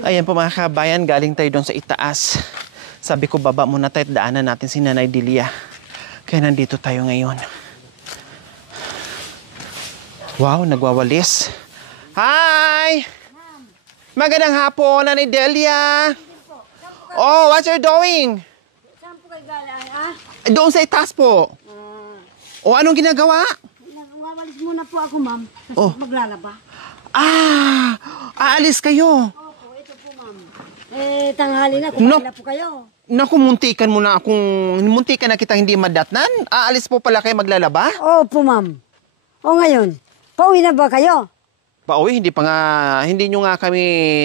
Ayan po mga kabayan, galing tayo doon sa itaas. Sabi ko baba muna tayo at daanan natin si Nanay Delia. Kaya nandito tayo ngayon. Wow, nagwawalis. Hi! Magandang hapon, Nanay Delia. Oh, what you doing? Saan po kayo galaan, ah? Doon sa itaas po. O anong ginagawa? Wawalis muna po ako, ma'am. Kasi maglalaba. Ah, aalis kayo. Opo, ito po, ma'am. Tanghali na. Kumain na po kayo. Naku, muntikan na kita hindi madatnan. Aalis po pala kayo maglalaba? Opo, ma'am. O ngayon, pauwi na ba kayo? Pauwi, hindi nyo nga kami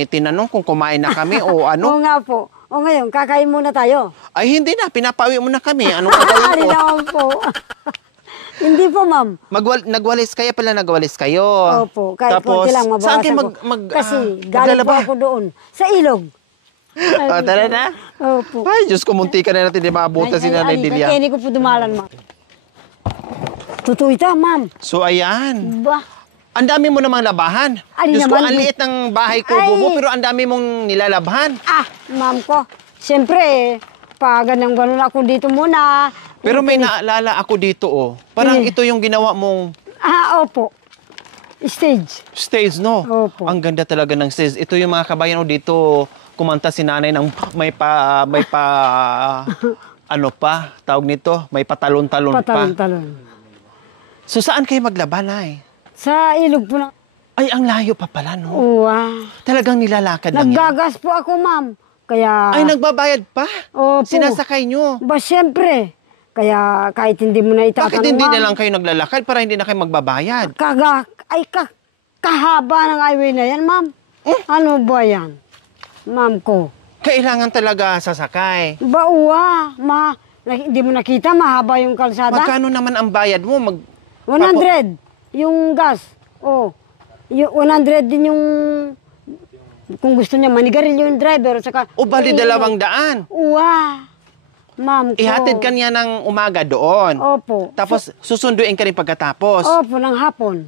tinanong kung kumain na kami o ano. Oo nga po. O ngayon, kakain muna tayo. Ay, hindi na. Pinapauwi mo na kami. Anong gagawin Ari ko? naman po. Hindi po, ma'am. Nagwalis kayo. Opo, kahit Tapos, konti lang saan mabawasan kayo ko. Kasi galing po maglalaba? ako doon. Sa ilog. O, tara na. Opo. Ay, Diyos ko, muntikan na natin. Di maabutan si Nanay Delia. Kaya ko po dumalan, ma'am. Totoo ito, ma'am. So, ayan. Ba? Ang dami mo namang labahan. Ali Diyos ko, naman, ang liit ng bahay ko, Ay. bubo, pero ang dami mong nilalabhan. Ma'am ko. Siyempre, pag ganun ako dito muna. Pero may naalala ako dito, oh. Parang ito yung ginawa mong Opo. stage, no? Opo. Ang ganda talaga ng stage. Ito yung mga kabayan, oh, dito kumanta si nanay ng may pa, ano pa, tawag nito, may patalon-talon pa. Patalon-talon. So, saan kayo maglaba, Nay? Sa ilog po na. Ay, ang layo pa pala, no? Uwa. Talagang nilalakad lang yan. Naggagas po ako, ma'am. Kaya... Ay, nagbabayad pa? Opo. Sinasakay nyo? Ba, siyempre. Kaya kahit hindi mo na itatanong, Bakit hindi na ma'am, lang kayo naglalakad para hindi na kayo magbabayad? kahaba ng highway na yan, ma'am. Ano ba yan? Ma'am ko. Kailangan talaga sasakay. Ba, uwa. Hindi mo nakita, mahaba yung kalsada. Magkano naman ang bayad mo? 100. Yung gas. Oh. Yung 100 din yung... Kung gusto niya, manigarilyo yung driver. Saka, O bali 200. Uwa. Ma'am ko. Ihatid ka niya ng umaga doon. Opo. Tapos susunduin ka rin pagkatapos. Opo, ng hapon.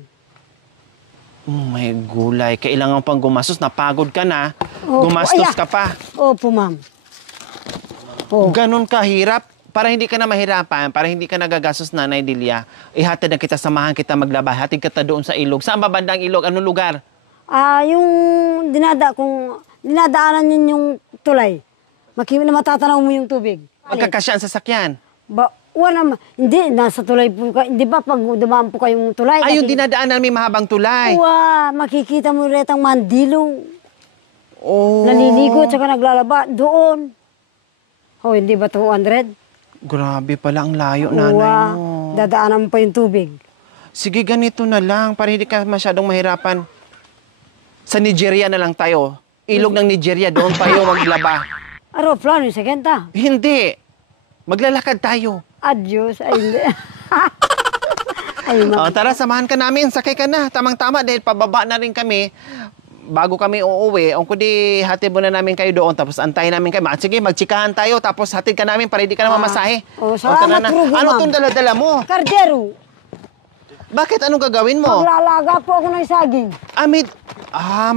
May gulay. Kailangan pang gumastos. Napagod ka na. Opo. Gumastos ka pa. Opo, ma'am. Oh. Ganon kahirap. Para hindi ka na mahirapan, para hindi ka nagagastos, Nanay Delia, ihatid na kita, samahan kita maglaba. Hatid ka doon sa ilog. Saan ba bandang ilog? Anong lugar? Yung dinadaanan yun yung tulay. Matatanaw mo yung tubig. Magkakasya ang sasakyan. Ba, wala hindi, nasa tulay po ka. Hindi ba pag dumaan po kayong tulay? Ay, yung dinadaanan may mahabang tulay. Makikita mo retang mandilong. Oh. Naliligo at saka naglalaba. Doon. Oh, hindi ba 200? Grabe pala ang layo, nanay mo. Dadaanan mo pa yung tubig. Sige, ganito na lang para hindi ka masyadong mahirapan. Sa Nigeria na lang tayo. Ilog ng Nigeria, doon tayo maglaba. Aeroplano yung sekenta. Hindi. Maglalakad tayo. Adios. Ay, hindi. Ay, Tara, samahan ka namin. Sakay ka na. Tamang-tama dahil pababa na rin kami. Bago kami uuwi, ang kundi hatid muna namin kayo doon, tapos antayin namin kayo. Sige, magtsikahan tayo, tapos hatid ka namin para hindi ka na mamasahe. Salamat, Rugo, Ano ma'am. itong dala-dala mo? Kardero. Bakit? Anong gagawin mo? Maglalaga po ako ng saging.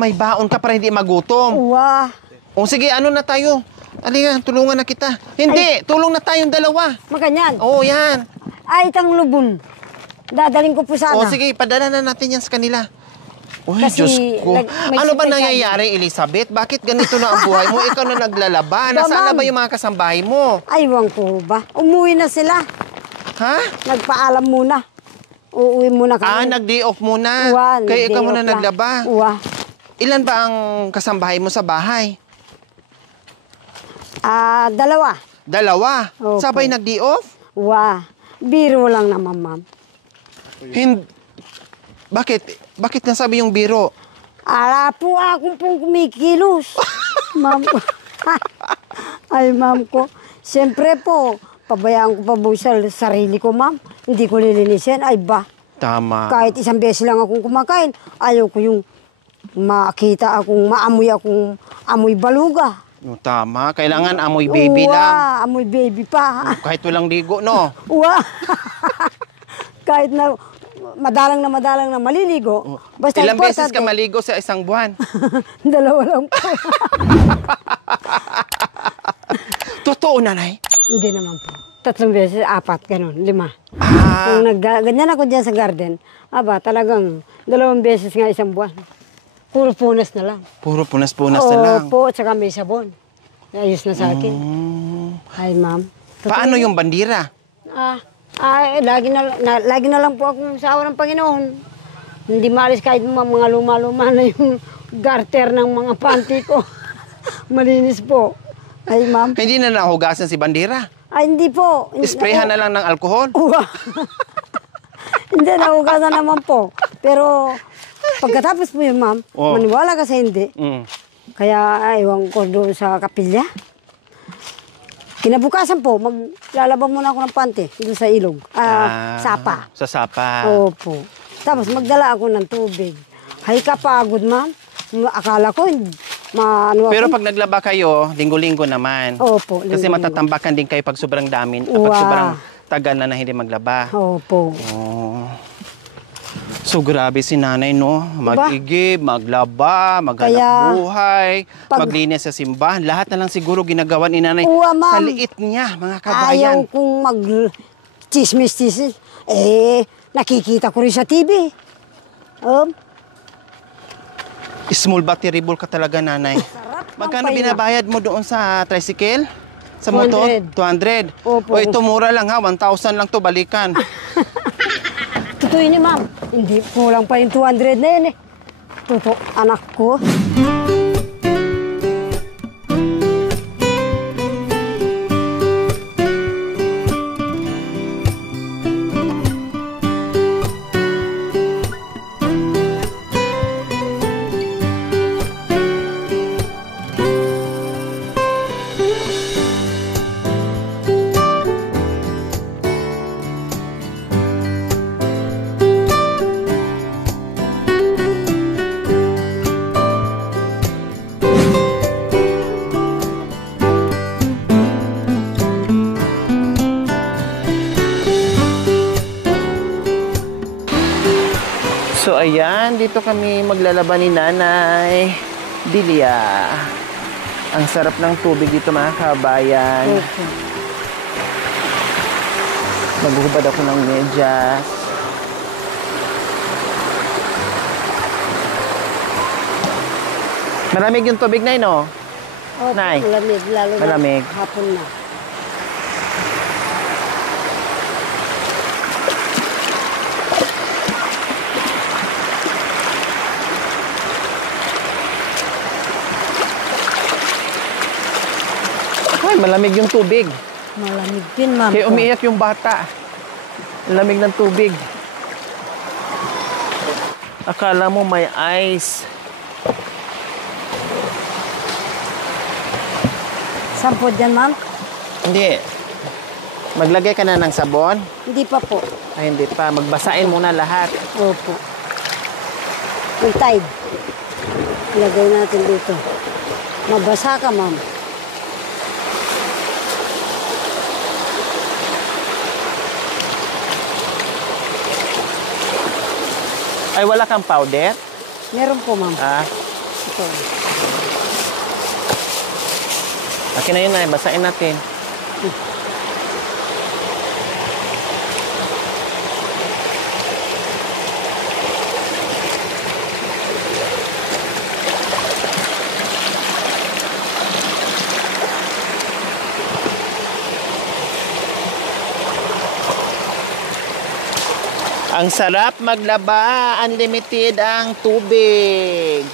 May baon ka para hindi magutom. Uwa. O sige, ano na tayo? Alika, tulungan na kita. Hindi, tulong na tayong dalawa. Makanyan. Oo, yan. Itang lubon. Dadaling ko po sana. O sige, padala na natin yan sa kanila. Uy, Kasi Diyos ko. Ano ba may nangyayari, Elizabeth? Bakit ganito na ang buhay mo? Ikaw na naglalaba. Nasaan na ba yung mga kasambahay mo? Aywan ko ba? Umuwi na sila. Ha? Nagpaalam muna. Uuwi muna kami. Nag-day off muna. Kaya ikaw muna naglaba. Ilan ba ang kasambahay mo sa bahay? 2. Dalawa? Opo. Sabay nag-day off? Biro lang naman, ma'am. Bakit nasabi yung biro? Ala po akong pong kumikilos. Ma'am ko. Ay, ma'am ko. Siyempre po, pabayaan ko pa po sa sarili ko, ma'am. Hindi ko lilinisin. Ay ba? Tama. Kahit isang beses lang akong kumakain, ayaw ko yung makita akong akong amoy baluga. Tama. Kailangan amoy baby lang. Amoy baby pa. Kahit walang ligo, no? Kahit na madalang na maliligo. Basta Ilang beses importante, ka maligo sa isang buwan? dalawa lang po. Totoo, nanay? Hindi naman po. 3 beses, 4, ganun, 5. Ah, Kung ganyan ako dyan sa garden, talagang 2 beses nga isang buwan. Puro punas na lang. puro punas-punas na lang. Opo, at saka may sabon. Ayos na sa akin. Ay, ma'am. Paano yung bandira? Lagi na lang po akong sa awa ng Panginoon. Hindi maalis kahit mga luma-luma na yung garter ng mga panty ko. Malinis po. Ay, ma'am. Hindi na nahugasan si bandira. Ay, hindi po. Sprayhan na lang ng alkohol. Hindi, nahugasan naman po. Pero pagkatapos po yun, ma'am, Oh. maniwala kasi hindi. Mm. Kaya ewan ko doon sa kapilya. Kinabukasan po, maglalaba muna ako ng panty doon sa ilog. Sapa. Sa sapa. Opo. Tapos magdala ako ng tubig. Ay kapagod, ma'am. Akala ko, Pero pag naglaba kayo, linggo-linggo naman. Opo, Kasi linggo-linggo. matatambakan din kayo pag sobrang dami, pag Wow. sobrang tagal na hindi maglaba. Opo. Oh. So grabe si nanay, no? Mag-igib, maglaba, maghanap Kaya, buhay, pag- maglinis sa simbahan. Lahat na lang siguro ginagawa ni nanay Uwa, ma'am. sa liit niya, mga Ayaw kabayan. kong mag-chismis-chismis. Nakikita ko rin sa TV. Small but terrible ka talaga, nanay. Magkano pahinga. binabayad mo doon sa tricycle? Sa motor? 200. Opo. O ito mura lang ha, 1,000 lang to balikan. Totoo yun, ma'am. Hindi, kulang pa yung 200 na yun eh. Totoo, anak ko. So ayan, dito kami maglalaban ni Nanay Dilia. Ang sarap ng tubig dito, mga kabayan. Opo. Maghuhubad ako ng medyas. Malamig yung tubig na no? Opo, Nay. malamig, lalo Malamig. na hapon na. Ay, malamig yung tubig. Malamig din, ma'am. Kaya umiiyak yung bata. Ang lamig ng tubig. Akala mo may ice. Sampo dyan, ma'am? Hindi. Maglagay ka na ng sabon? Hindi pa po. Ay, hindi pa. Magbasain muna lahat. Opo. Yung tide. Ilagay natin dito. Mabasa ka, ma'am. Ay, wala kang powder? Meron po, ma'am. Ah, Ito. akin na yun na. Basain natin. Ang sarap maglaba, unlimited ang tubig.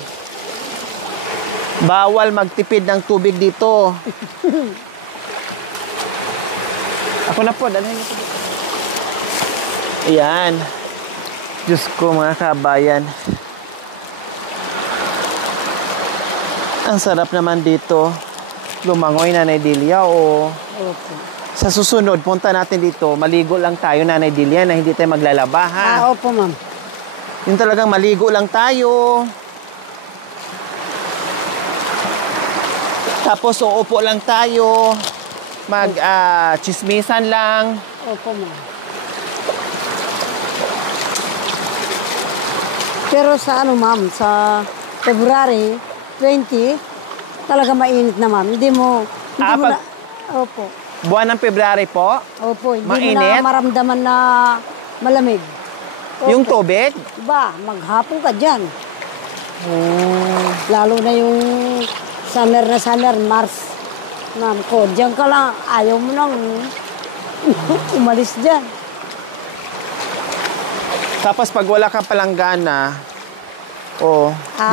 Bawal magtipid ng tubig dito. Ako na po, dalhin niyo po. Ayan. Diyos ko, mga kabayan. Ang sarap naman dito. Lumangoy, Nanay Dilia, o... Opo. Sa susunod, punta natin dito. Maligo lang tayo, Nanay Dilia, na hindi tayo maglalaba, ha? Opo, ma'am. Yung talagang maligo lang tayo. Tapos uupo lang tayo. Chismisan lang. Opo, ma'am. Pero sa ano, ma'am, sa February 20, talaga mainit na, ma'am. Hindi mo pag- na, opo. Buwan ng February po, Opo, hindi mo mainit? na maramdaman na malamig. Opo. yung tubig. Ba, maghapon ka dyan. Lalo na yung summer na summer, Mars. Ma'am ko, dyan ka lang. Ayaw mo nang umalis dyan. Tapos pag wala kang palanggana,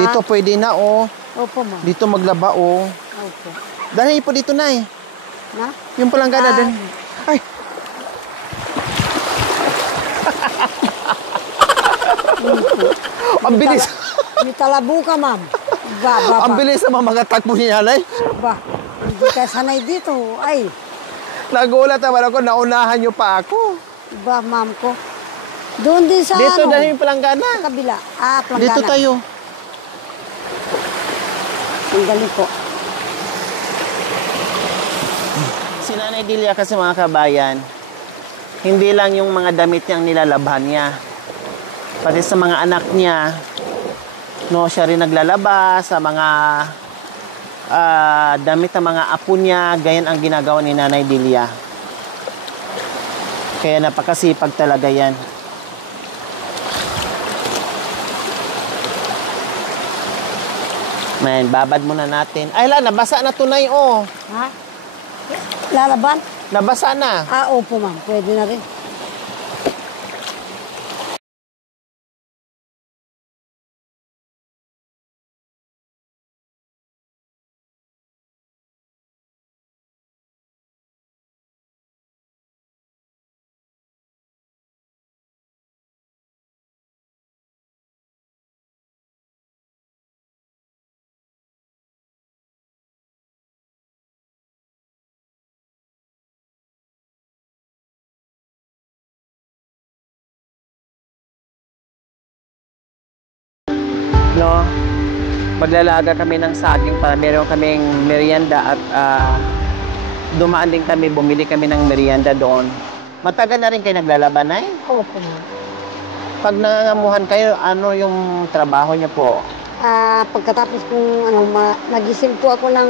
dito pwede na, Opo, ma'am. dito maglaba, Opo. Dahil po dito na Na? Yung palanggana din. Ay! Ang bilis. May talabo ka, ma'am. Ba. Ang bilis naman mga takbo ni nanay. Ba, hindi ka sanay dito. Ay, Nagulat naman ako, naunahan niyo pa ako. ba, ma'am ko. Doon din sa Dito ano? dahil yung palanggana. Sa kabila. Planggana. Dito tayo. Ang galing po. Si Nanay Delia kasi mga kabayan, hindi lang yung mga damit niyang nilalabhan niya. Pati sa mga anak niya, no, siya rin naglalaba sa mga damit ng mga apo niya, ganyan ang ginagawa ni Nanay Delia. Kaya napakasipag talaga yan. Man, babad muna natin. Ay, nabasa na tunay, Ha? Lalaban? Nabasa na. Opo, ma'am. Pwede na rin. No, maglalaga kami ng saging para meron kaming merienda at dumaan din kami, bumili kami ng merienda doon. Matagal na rin kayo naglalaban, ay? Opo, ma'am. Pag nangangamuhan kayo, ano yung trabaho niyo po? Pagkatapos kong nagising po ako ng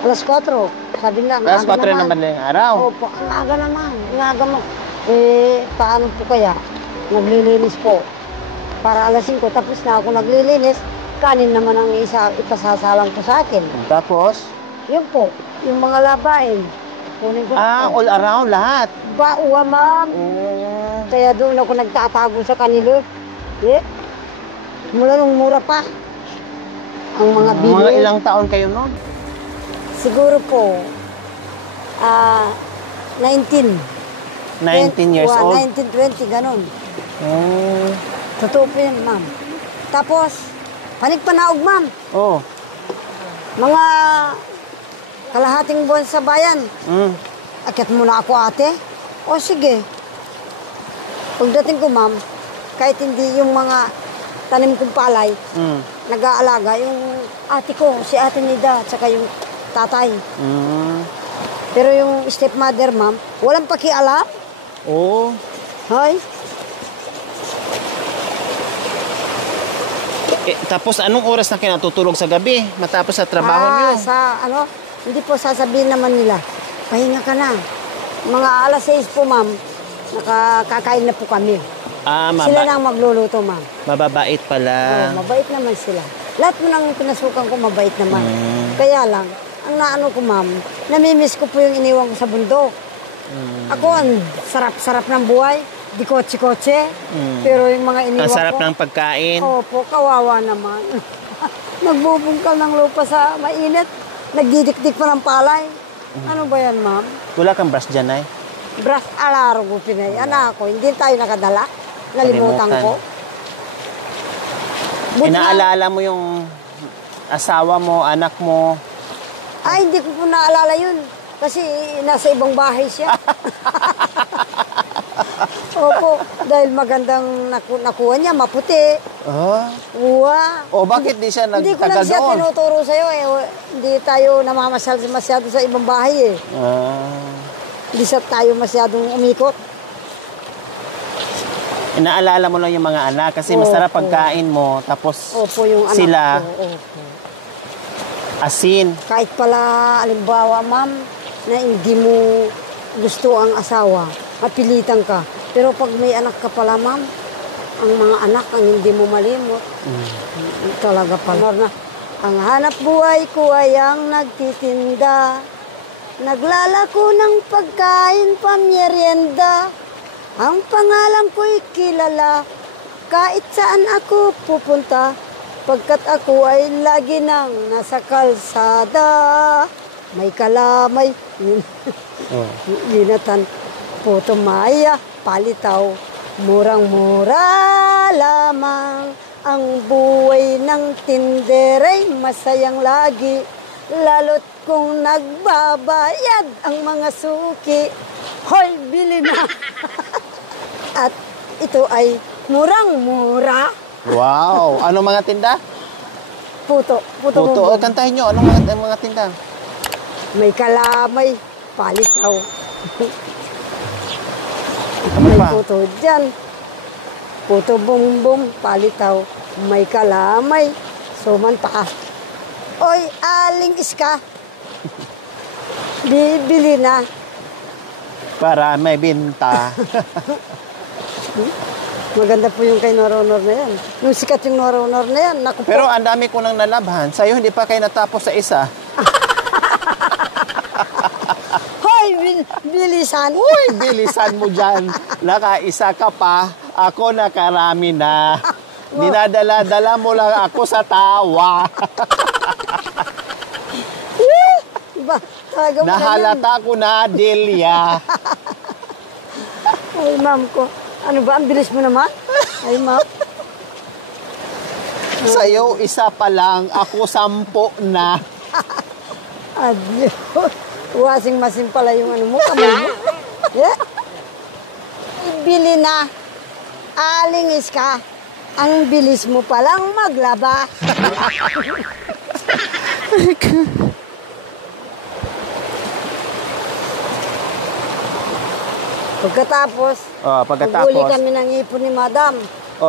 alas 4. Sabi nila, Alas 4 naman lang araw. Opo, ang aga naman. Ang aga mo. Paano po kaya? Naglilinis po. Para alas 5, tapos na ako naglilinis. Kanin naman ang ipasasalang ko sa akin. Tapos? Yun po, yung mga labain. Kunin ko po. All around, lahat. Uwa, ma'am. Kaya doon ako nagtatago sa kanila. Mula nung mura pa. Ang mga bili. Mga ilang taon kayo noon? Siguro po, 19. 19 years old? 19, 20, ganun. Oh. Totoo po yan, ma'am. Tapos, panig-panaog, ma'am. Oh. Mga kalahating buwan sa bayan. Akyat muna ako, ate. O sige. Pagdating ko, ma'am, kahit hindi yung mga tanim kong palay, nag-aalaga, yung ate ko, si Ate Nida, at saka yung tatay. Pero yung stepmother, ma'am, walang pakialam. Oh. Hoy. Tapos anong oras na kayo natutulog sa gabi matapos sa trabaho niyo? Hindi po sasabihin naman nila, pahinga ka na. Mga alas 6 po, ma'am, nakakakain na po kami. Sila na ang magluluto, ma'am. Mababait pala. Mabait naman sila. Lahat mo nang pinasukan ko, mabait naman. Kaya lang, ang naano ko, ma'am, namimiss ko po yung iniwan ko sa bundok. Ako, ang sarap-sarap ng buhay. Di kotse-kotse. Pero yung mga iniwan ko... Ang sarap ng pagkain. Opo, kawawa naman. Nagbubungkal ng lupa sa mainit. Nagdidikdik pa ng palay. Ano ba yan, ma'am? Wala kang brush dyan, ay? Brush alaro ko, Pinay. Anak ko, hindi tayo nakadala. Nalimutan ko. Inaalala mo yung asawa mo, anak mo? Ay, hindi ko po naalala yun. Kasi nasa ibang bahay siya. Opo, dahil magandang nakuha niya, maputi. Uwa. Bakit di siya Hindi ko lang nagtagal siya doon? tinuturo sa'yo eh. Hindi tayo namamasyal masyado sa ibang bahay eh. Hindi siya tayo masyadong umikot. Inaalala mo lang yung mga anak kasi masarap pagkain mo tapos Opo, yung anak sila ko. Opo. asin. Kahit pala, alimbawa, ma'am, na hindi mo gusto ang asawa, mapilitan ka. Pero pag may anak ka pala, ma'am, ang mga anak ang hindi mo malimot. Talaga pala na. Ang hanap buhay ko ay ang nagtitinda. Naglalako ng pagkain pamyeryenda. Ang pangalan ko'y kilala. Kahit saan ako pupunta. Pagkat ako ay lagi nang nasa kalsada. May kalamay. Oh. Ginatan. Puto maya. Palitaw. Murang-mura lamang. Ang buhay ng tinderay masayang lagi. Lalo't kung nagbabayad ang mga suki. Hoy, bili na! At ito ay murang-mura. Wow! Ano mga tinda? Puto. Puto. Bumbong. Kantahin nyo. Anong mga tinda? May kalamay, palitaw. Ano May pa? puto dyan. Puto bumbong, palitaw. May kalamay, suman pa. Oy, aling iska. Bibili na. Para may binta. Maganda po yung kay Noronor na yan. Yung sikat yung Noronor na yan. Naku po. Pero ang dami ko nang nalabhan. Sa'yo hindi pa kayo natapos sa isa. Hoy, bilisan. Uy, bilisan mo dyan. Nakaisa ka pa. Ako nakarami na. Dinadala-dala mo lang ako sa tawa. Ba, talaga mo Nahalata ko na, Delia. ganyan. Ay, ma'am ko. Ano ba? Ang bilis mo naman. Ay, ma'am. Sa'yo, isa pa lang. Ako 10 na. Adios. Wasing masin pala yung ano mo, kamay mo. Yeah. Ibili na. Alingis ka. Ang bilis mo palang maglaba. Pagkatapos, Pagkatapos. Huli kami ng ipon ni Madam.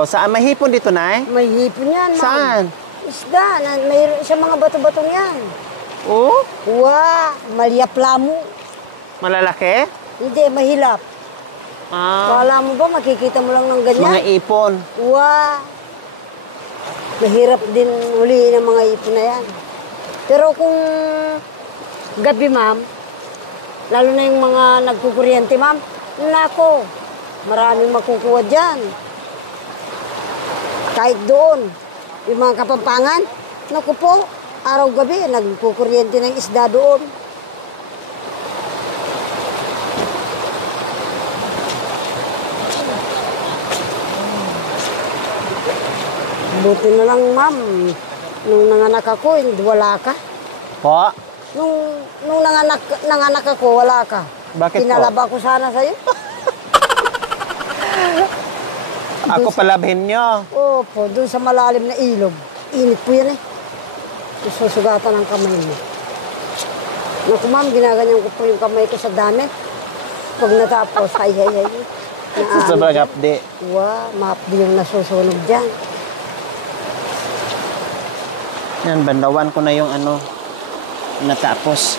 Saan may hipon dito, Nay? May hipon yan, ma'am. Saan? Isda. Mayroon siya mga bato-batong yan. Oh, Wow, maliaplamo. malalaki? Hindi, mahilap. Kala mo ba, makikita mo lang ng ganyan? Mga ipon. Wow. Mahirap din huliin ang mga ipon na yan. Pero kung gabi, ma'am, lalo na yung mga nagkukuryente, ma'am, nako, maraming makukuha dyan. Kahit doon, yung mga kapampangan, naku po, araw-gabi, nagkukuryente ng isda doon. Buti na lang, ma'am, nung nanganak ako, hindi wala ka. Po? Nung nanganak ako, wala ka. Bakit po? Pinalaba ko sana sa'yo. Ako palabhin nyo. Opo, doon sa malalim na ilog. Init po yan eh. Susugatan ang kamay mo. Naku ma'am, ginaganyan ko po yung kamay ko sa dami. Pag natapos, ay. Sa sobrang update. Wow, maapdi yung nasusunog dyan. Yan, bandawan ko na yung ano, natapos.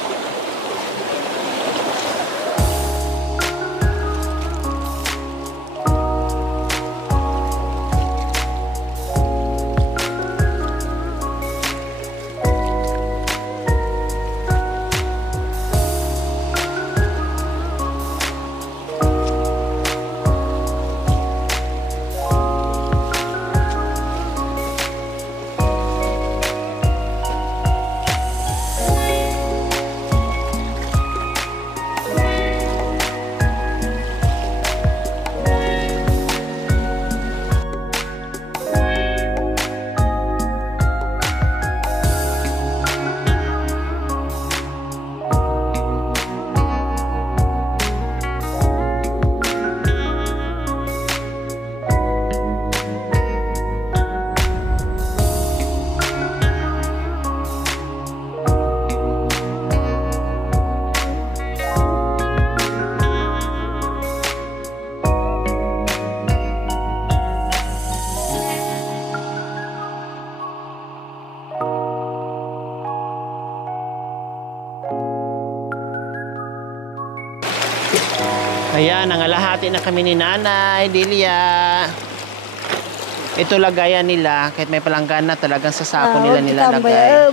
Ayan, nangalahati na kami ni Nanay Delia. Ito lagayan nila, kahit may palanggan na, talagang sa sako nila nilalagay.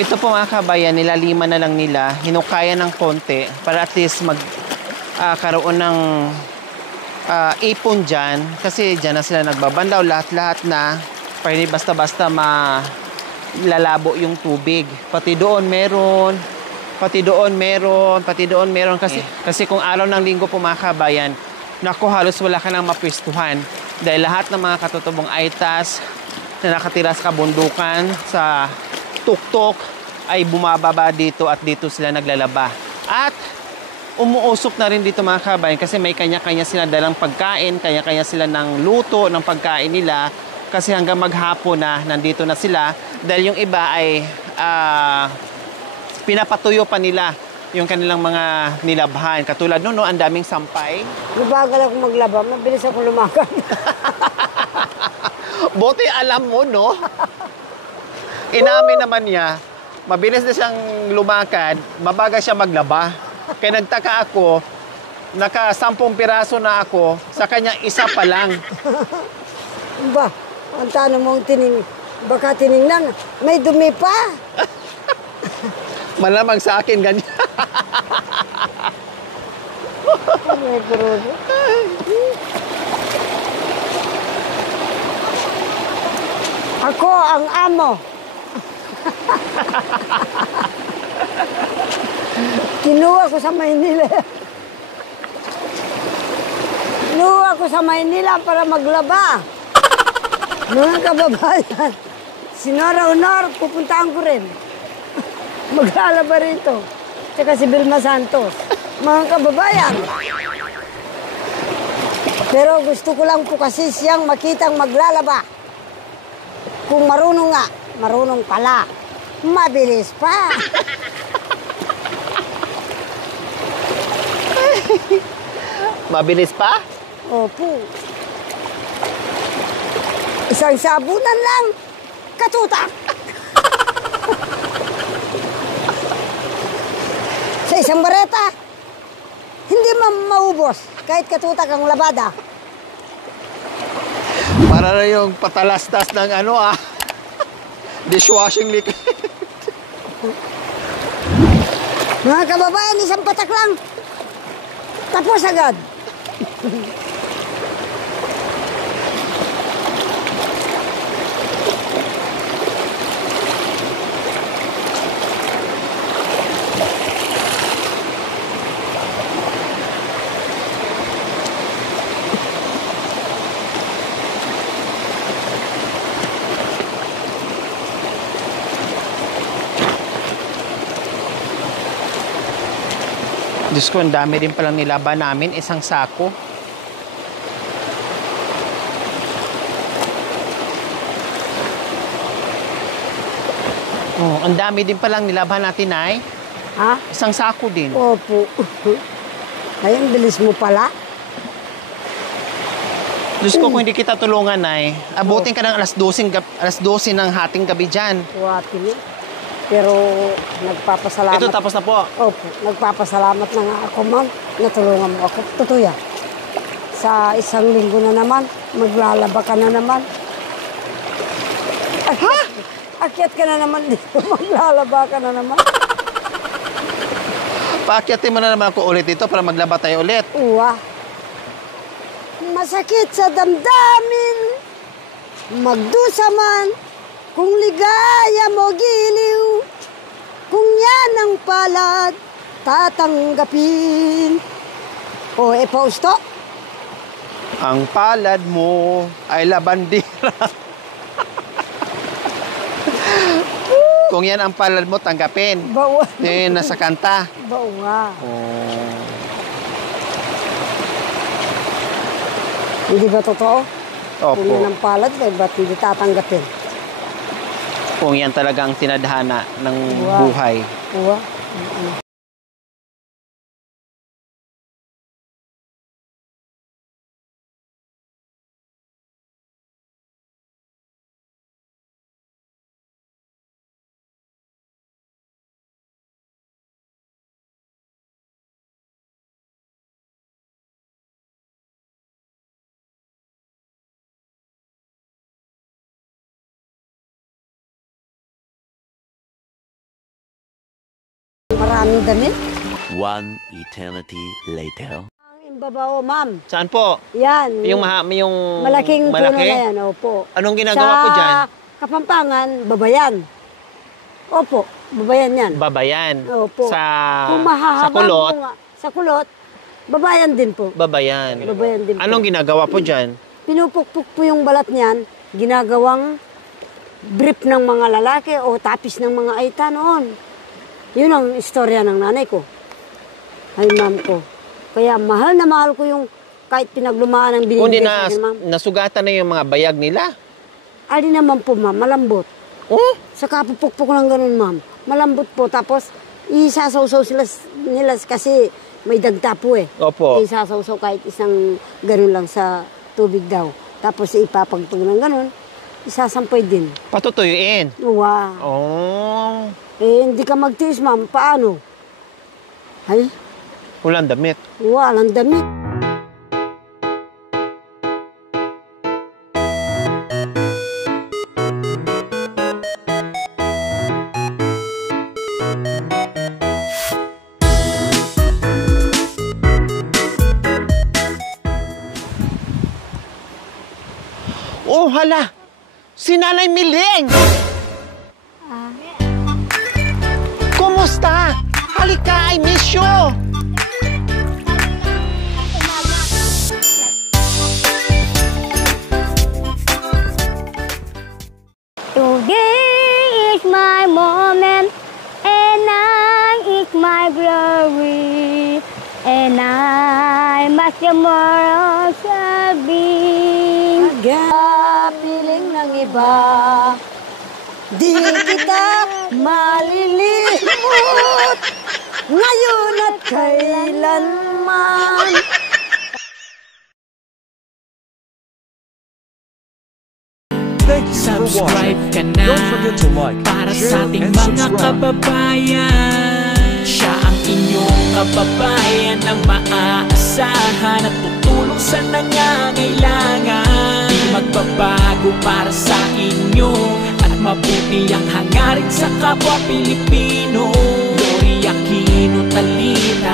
Ito po mga kabayan, nilaliman na lang nila, hinukaya ng konti para at least karoon ng ipon dyan. Kasi dyan na sila nagbabandaw, lahat-lahat na. Pwede basta-basta lalabo yung tubig. Pati doon meron. Kasi kung araw ng linggo po mga kabayan, naku, halos wala ka nang mapwestuhan. Dahil lahat ng mga katutubong aitas na nakatira sa kabundukan, sa tuktok, ay bumababa dito at dito sila naglalaba. At umuusok na rin dito mga kabayan kasi may kanya-kanya sila dalang pagkain, kanya-kanya sila ng luto ng pagkain nila kasi hanggang maghapon na nandito na sila dahil yung iba ay pinapatuyo pa nila yung kanilang mga nilabhan. Katulad no, ang daming sampay. Mabagal ako maglaba, mabilis ako lumakan. Buti alam mo, no? Inamin naman niya, mabilis na siyang lumakad, mabagal siya maglaba. Kaya nagtaka ako, naka 10 piraso na ako, sa kanya isa pa lang. Ba, ang tanong mong baka tiningnan, may dumi pa. Malamang sa akin ganyan. May grupo. Ako ang amo. Kinuha ko sa Maynila. Kinuha ko sa Maynila para maglaba. Mga kababayan, si Nora Honor, pupuntaan ko rin. Maglalaba rito. Tsaka si Vilma Santos. Mga kababayan. Pero gusto ko lang po kasi siyang makitang maglalaba. Kung marunong nga, marunong pala. Mabilis pa. Mabilis pa? Opo. Isang sabunan lang. Katutak. Sa isang bareta, hindi maubos kahit katutak ang labada. Para na yung patalastas ng dishwashing liquid. Mga kababayan, isang patak lang. Tapos agad. Diyos ko, ang dami rin palang nilaban namin. Isang sako. Oh, ang dami din palang nilaban natin, Nay. Ha? Isang sako din. Opo. Ayun, bilis mo pala. Diyos ko, kung hindi kita tulungan, Nay, abutin ka ng alas 12 ng hating gabi dyan. Tuwati niyo. Pero nagpapasalamat. Ito, tapos na po. Opo, nagpapasalamat na nga ako, ma'am. Natulungan mo ako. Tutuya. Sa isang linggo na naman, maglalaba ka na naman. Akyat ka na naman dito. Maglalaba ka na naman. Paakyatin mo na naman ako ulit dito para maglaba tayo ulit. Uwa. Masakit sa damdamin. Magdusa man. Kung ligaya mo giliw, kung yan ang palad, tatanggapin. O, Fausto? Ang palad mo ay labandira. Kung yan ang palad mo, tanggapin. Bawa. Yan, nasa kanta. Bawa. Oh. Hindi ba totoo? Opo. Kung yan ang palad, ba't hindi tatanggapin? Kung yan talagang tinadhana ng buhay. Uwa. ng damit. One eternity later. Ang imbabao, ma'am. Saan po? Yan. Yung malaking puno malaki? na yan, opo. Anong ginagawa po dyan? Sa Kapampangan, babayan. Opo, babayan yan. Babayan. Opo. Sa Kung mahahaba kulot, sa kulot, babayan din po. babayan. Babayan din po. Anong ginagawa po dyan? Pinupukpuk po yung balat niyan, ginagawang brief ng mga lalaki o tapis ng mga aita noon. Yun ang istorya ng nanay ko. Ay, ma'am ko. Kaya mahal na mahal ko yung kahit pinaglumaan ng Kundi binibigay sa akin, ma'am. nasugatan na yung mga bayag nila. Ali naman po, ma'am, malambot. Oh? Sa kapupukpuk lang ganun, ma'am. Malambot po. Tapos, isasawsaw nila kasi may dagta po eh. Opo. Isasawsaw kahit isang ganun lang sa tubig daw. Tapos, ipapagpag ng ganun, isasampay din. Patutuyuin. Wow. Oh. Eh, hindi ka magtiis, ma'am. Paano? Ay, Walang damit. walang damit. Oh, hala! Si Nanay Miling! Kumusta? Halika, I miss you! Today is my moment, and I is my glory, and I must tomorrow shall be. Piling ng iba, di kita malilimot, ngayon at kailanman. Subscribe ka na. Don't forget to like, para share, sa ating and mga subscribe. kababayan. Siya ang inyong kababayan na maaasahan at tutulong sa nangangailangan. Di magbabago para sa inyo at mabuti ang hangarin sa kapwa Pilipino. Gloria Aquino Talita,